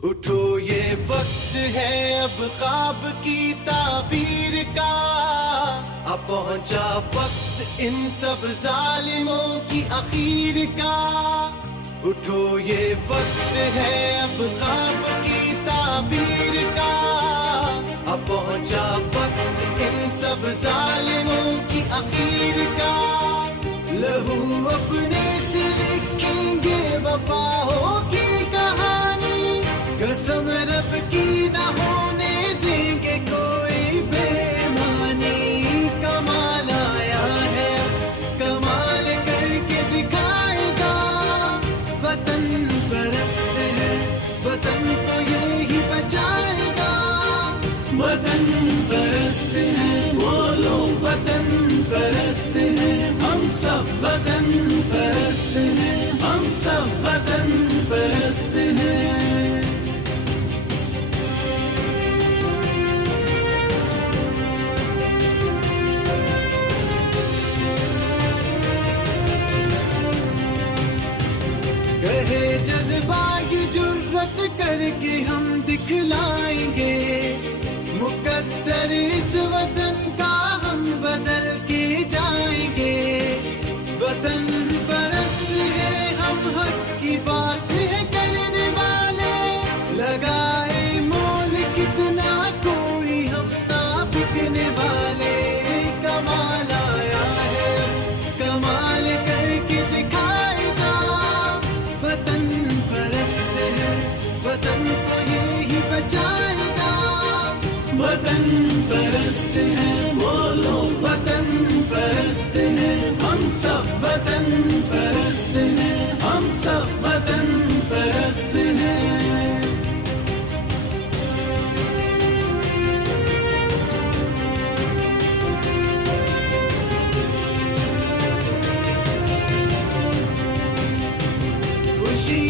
उठो ये वक्त है अब ख्वाब की ताबीर का, अब पहुंचा वक्त इन सब जालिमों की आखिर का। उठो ये वक्त है अब ख्वाब की ताबीर का, अब पहुंचा वक्त इन सब जालिमों की आखिर का। लहू अपने से लिखेंगे वफाओं की कहानी, कसम रब की न होने देंगे कोई बेईमानी। कमाल आया है कमाल करके दिखाएगा, वतन परस्त है वतन को यही बचाएगा। वतन परस्त है वो लोग वतन परस्त है, हम सब वतन परस्त हैं, हम सब वतन परस्त हैं। कहे जज्बा ये जुर्रत करके हम दिखलाएंगे, मुकद्दर इस वतन का हम बदल के जाएंगे। वतन परस्त है हम हक की बात है करने वाले, लगाए मोल कितना कोई हम ना बिकने वाले। कमाल आया है कमाल करके दिखाएगा, वतन परस्त है वतन को यही बचाएगा। वतन परस्त है वो लोग वतन परस्त है, हम सब वतन परस्त हैं, हम सब वतन परस्त हैं। खुशी